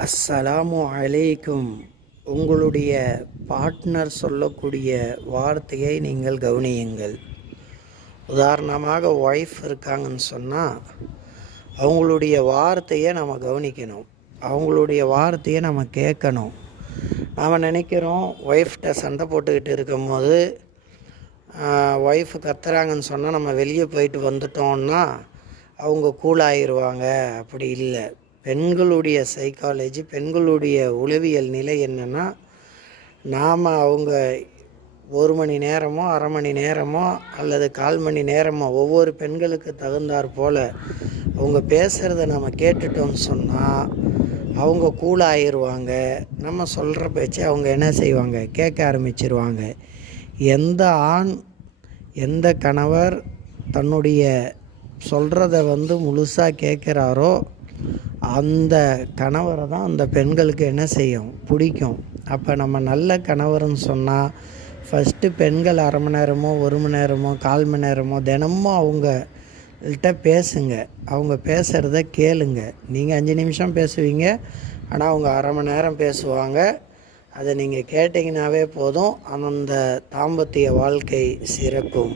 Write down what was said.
அஸ்ஸலாமு அலைக்கும். உங்களுடைய பார்ட்னர் சொல்லக்கூடிய வார்த்தையை நீங்கள் கவனியுங்கள். உதாரணமாக ஒய்ஃப் இருக்காங்கன்னு சொன்னால் அவங்களுடைய வார்த்தையை நம்ம கவனிக்கணும். அவங்களுடைய வார்த்தையை நம்ம கேட்கணும். நாம் நினைக்கிறோம் ஒய்ஃப்கிட்ட சண்டை போட்டுக்கிட்டு இருக்கும்போது ஒய்ஃபு கத்துறாங்கன்னு சொன்னால் நம்ம வெளியே போயிட்டு வந்துட்டோம்னா அவங்க கூலாகிடுவாங்க. அப்படி இல்லை. பெண்களுடைய சைக்காலஜி, பெண்களுடைய உளவியல் நிலை என்னென்னா, நாம் அவங்க 1 மணி நேரமோ, அரை மணி நேரமோ அல்லது 1/4 மணி நேரமோ ஒவ்வொரு பெண்களுக்கு தகுந்தாற் போல் அவங்க பேசுகிறத நம்ம கேட்டுட்டோம்னு சொன்னால் அவங்க கூலாகிடுவாங்க. நம்ம சொல்கிற பேச்சை அவங்க என்ன செய்வாங்க, கேட்க ஆரம்பிச்சிருவாங்க. எந்த ஆண், எந்த கணவர் தன்னுடைய சொல்கிறத முழுசாக கேட்குறாரோ அந்த கணவரை தான் அந்த பெண்களுக்கு என்ன செய்யும், பிடிக்கும். அப்போ நம்ம நல்ல கணவர்னு சொன்னால் ஃபஸ்ட்டு பெண்கள் அரை மணி நேரமோ, 1 மணி நேரமோ, 1/4 மணி நேரமோ தினமும் அவங்கள்ட்ட பேசுங்க. அவங்க பேசுகிறத கேளுங்க. நீங்கள் 5 நிமிஷம் பேசுவீங்க, ஆனால் அவங்க அரை மணி நேரம் பேசுவாங்க. அதை நீங்கள் கேட்டிங்கனாவே போதும், அந்த தாம்பத்திய வாழ்க்கை சிறக்கும்.